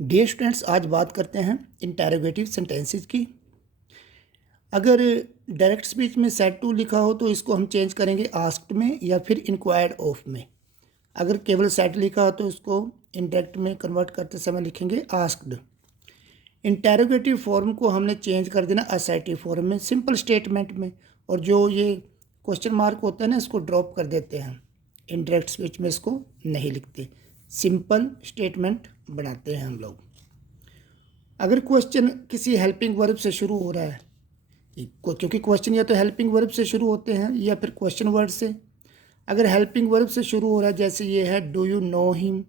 Dear students, आज बात करते हैं इंटेरोगेटिव सेंटेंसेस की। अगर डायरेक्ट स्पीच में सेड टू लिखा हो तो इसको हम चेंज करेंगे आस्क्ड में या फिर इंक्वायर्ड ऑफ में। अगर केवल सेड लिखा हो तो उसको इंडायरेक्ट में कन्वर्ट करते समय लिखेंगे आस्क्ड। इंटेरोगेटिव फॉर्म को हमने चेंज कर देना असर्टिव फॉर्म में, सिंपल स्टेटमेंट में, और जो ये क्वेश्चन मार्क होता है ना इसको ड्रॉप कर देते हैं। इंडायरेक्ट स्पीच में इसको नहीं लिखते, सिंपल स्टेटमेंट बनाते हैं हम लोग। अगर क्वेश्चन किसी हेल्पिंग वर्ब से शुरू हो रहा है, क्योंकि क्वेश्चन या तो हेल्पिंग वर्ब से शुरू होते हैं या फिर क्वेश्चन वर्ड से। अगर हेल्पिंग वर्ब से शुरू हो रहा है, जैसे ये है डू यू नो हिम,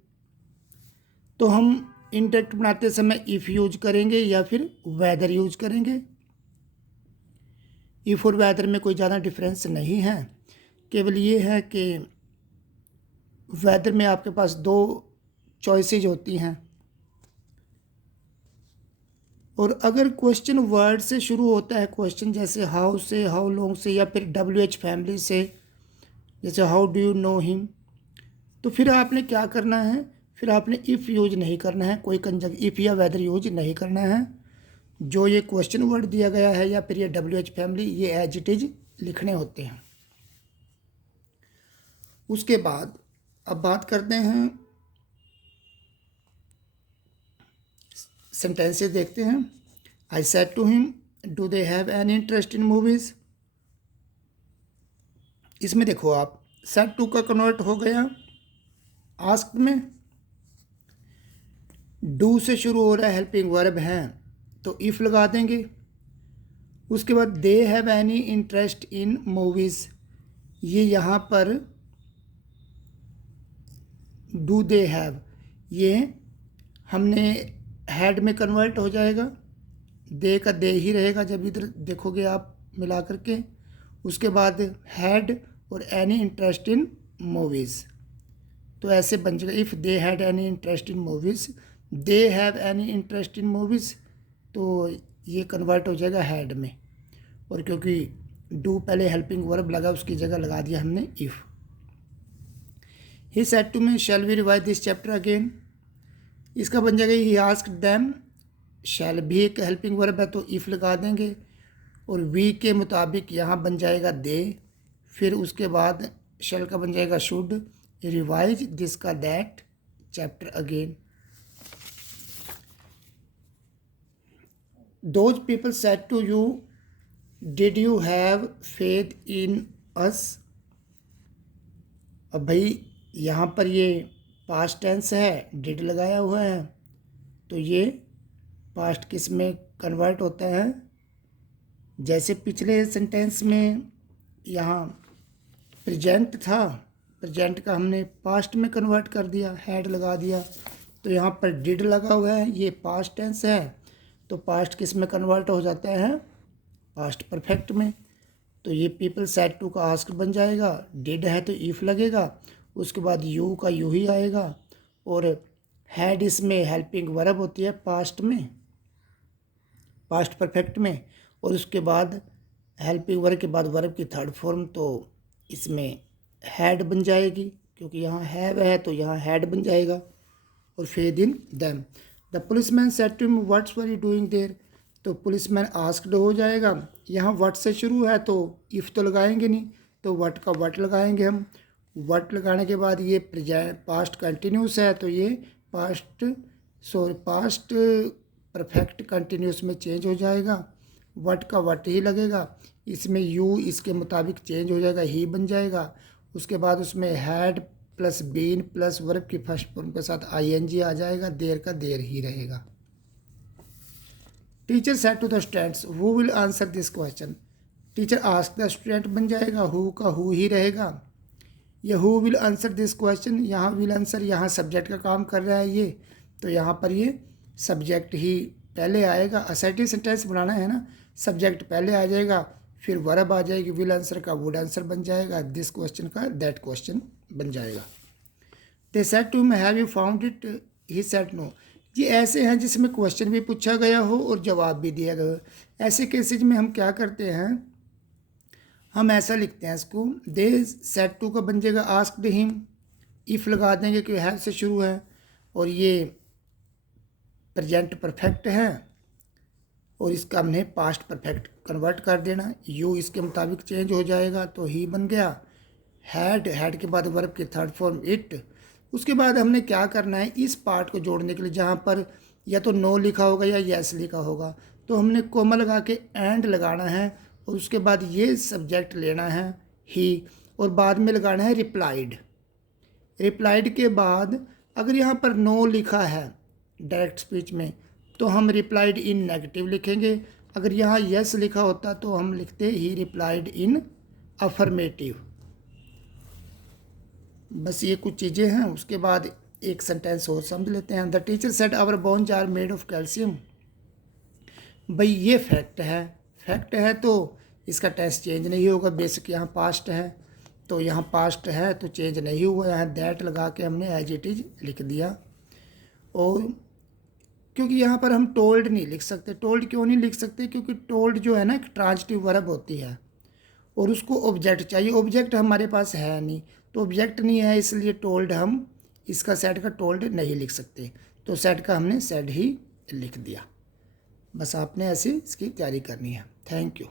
तो हम इंडायरेक्ट बनाते समय इफ़ यूज करेंगे या फिर वेदर यूज करेंगे। इफ़ और वेदर में कोई ज़्यादा डिफरेंस नहीं है, केवल ये है कि वेदर में आपके पास दो चॉइसेज होती हैं, और अगर क्वेश्चन वर्ड से शुरू होता है क्वेश्चन, जैसे हाउ से, हाउ लॉन्ग से, या फिर WH फैमिली से, जैसे how do you know him, तो फिर आपने क्या करना है, फिर आपने इफ़ यूज नहीं करना है, कोई कंजंक्शन इफ़ या वेदर यूज नहीं करना है। जो ये क्वेश्चन वर्ड दिया गया है या फिर ये WH फैमिली, ये एज इट इज लिखने होते हैं। उसके बाद अब बात करते हैं, सेंटेंसेस देखते हैं। I said to him do they have an interest in movies. इसमें देखो आप, सेड टू का कन्वर्ट हो गया आस्क्ड में। डू से शुरू हो रहा है, हेल्पिंग वर्ब है तो इफ़ लगा देंगे। उसके बाद they have any interest in movies, ये यहाँ पर डू दे हैव, ये हमने हैड में कन्वर्ट हो जाएगा, दे का दे ही रहेगा जब इधर देखोगे आप मिला करके। उसके बाद हैड और एनी इंटरेस्ट इन मूवीज़, तो ऐसे बन जाएगा if they had any interest in movies, they have any interest in movies, तो ये कन्वर्ट हो जाएगा हैड में। और क्योंकि डू पहले हेल्पिंग वर्ब लगा, उसकी जगह लगा दिया हमने if. He said to me shall we revise this chapter again, इसका बन जाएगा ही आस्क्ड देम। शैल भी एक हेल्पिंग वर्ब है तो इफ़ लगा देंगे, और वी के मुताबिक यहाँ बन जाएगा दे। फिर उसके बाद शैल का बन जाएगा शुड, रिवाइज दिस का that chapter again. Those people said to you did you have faith in us. अब भाई यहाँ पर ये पास्ट टेंस है, डिड लगाया हुआ है, तो ये पास्ट किस में कन्वर्ट होता है, जैसे पिछले सेंटेंस में यहाँ प्रेजेंट था, प्रेजेंट का हमने पास्ट में कन्वर्ट कर दिया, हैड लगा दिया, तो यहाँ पर डिड लगा हुआ है, ये पास्ट टेंस है, तो पास्ट किस में कन्वर्ट हो जाता है, पास्ट परफेक्ट में। तो ये पीपल सेड टू का आस्क्ड बन जाएगा, डिड है तो इफ़ लगेगा, उसके बाद यू का यू ही आएगा, और हैड इसमें हेल्पिंग वर्ब होती है पास्ट में, पास्ट परफेक्ट में, और उसके बाद हेल्पिंग वर्ब के बाद वर्ब की थर्ड फॉर्म, तो इसमें हैड बन जाएगी, क्योंकि यहाँ हैव है तो यहाँ हैड बन जाएगा, और faith in them. The policeman said to him what's were you doing there, तो पुलिसमैन आस्क्ड हो जाएगा। यहाँ व्हाट से शुरू है तो इफ़ तो लगाएंगे नहीं, तो व्हाट का व्हाट लगाएंगे हम। व्हाट लगाने के बाद ये पास्ट कंटिन्यूस है तो ये पास्ट परफेक्ट कंटिन्यूस में चेंज हो जाएगा, व्हाट का व्हाट ही लगेगा। इसमें यू इसके मुताबिक चेंज हो जाएगा, ही बन जाएगा। उसके बाद उसमें had plus been plus verb की फर्स्ट फॉर्म के साथ ING आ जाएगा, देर का देर ही रहेगा। Teacher said to the students who will answer this question, teacher ask the student बन जाएगा, हु का हु ही रहेगा। ये who will answer this question, यहाँ विल आंसर, यहाँ सब्जेक्ट का काम कर रहा है ये, तो यहाँ पर ये सब्जेक्ट ही पहले आएगा। असर्टिव सेंटेंस बनाना है ना, सब्जेक्ट पहले आ जाएगा, फिर वर्ब आ जाएगी, विल आंसर का वुड आंसर बन जाएगा, दिस क्वेश्चन का दैट क्वेश्चन बन जाएगा। They said to him have you found it, he said no. ये ऐसे हैं जिसमें क्वेश्चन भी पूछा गया हो और जवाब भी दिया गया हो। ऐसे केसेज में हम क्या करते हैं, हम ऐसा लिखते हैं इसको, दे सेड टू का बन जाएगा आस्क्ड हिम, इफ़ लगा देंगे कि हैव से शुरू है, और ये प्रेजेंट परफेक्ट है और इसका हमने पास्ट परफेक्ट कन्वर्ट कर देना। यू इसके मुताबिक चेंज हो जाएगा तो ही बन गया। हैड के बाद वर्ब की थर्ड फॉर्म इट। उसके बाद हमने क्या करना है, इस पार्ट को जोड़ने के लिए जहाँ पर या तो नो लिखा होगा या यस लिखा होगा तो हमने कोमा लगा के एंड लगाना है और उसके बाद ये सब्जेक्ट लेना है ही और बाद में लगाना है रिप्लाइड। रिप्लाइड के बाद अगर यहाँ पर नो लिखा है डायरेक्ट स्पीच में तो हम रिप्लाइड इन नेगेटिव लिखेंगे। अगर यहाँ यस लिखा होता तो हम लिखते ही रिप्लाइड इन अफर्मेटिव। बस ये कुछ चीज़ें हैं। उसके बाद एक सेंटेंस और समझ लेते हैं। The teacher said our bones are made of calcium. भाई ये फैक्ट है तो इसका टेंस चेंज नहीं होगा। बेसिक यहाँ पास्ट है तो यहाँ पास्ट है तो चेंज नहीं हुआ। यहाँ दैट लगा के हमने एज इट इज लिख दिया। और क्योंकि यहाँ पर हम टोल्ड नहीं लिख सकते। टोल्ड क्यों नहीं लिख सकते? क्योंकि टोल्ड जो है ना एक ट्रांजिटिव वर्ब होती है और उसको ऑब्जेक्ट चाहिए। ऑब्जेक्ट हमारे पास है नहीं तो ऑब्जेक्ट नहीं है, इसलिए टोल्ड हम इसका सेड का टोल्ड नहीं लिख सकते तो सेड का हमने सेड ही लिख दिया। बस आपने ऐसे इसकी तैयारी करनी है। Thank you.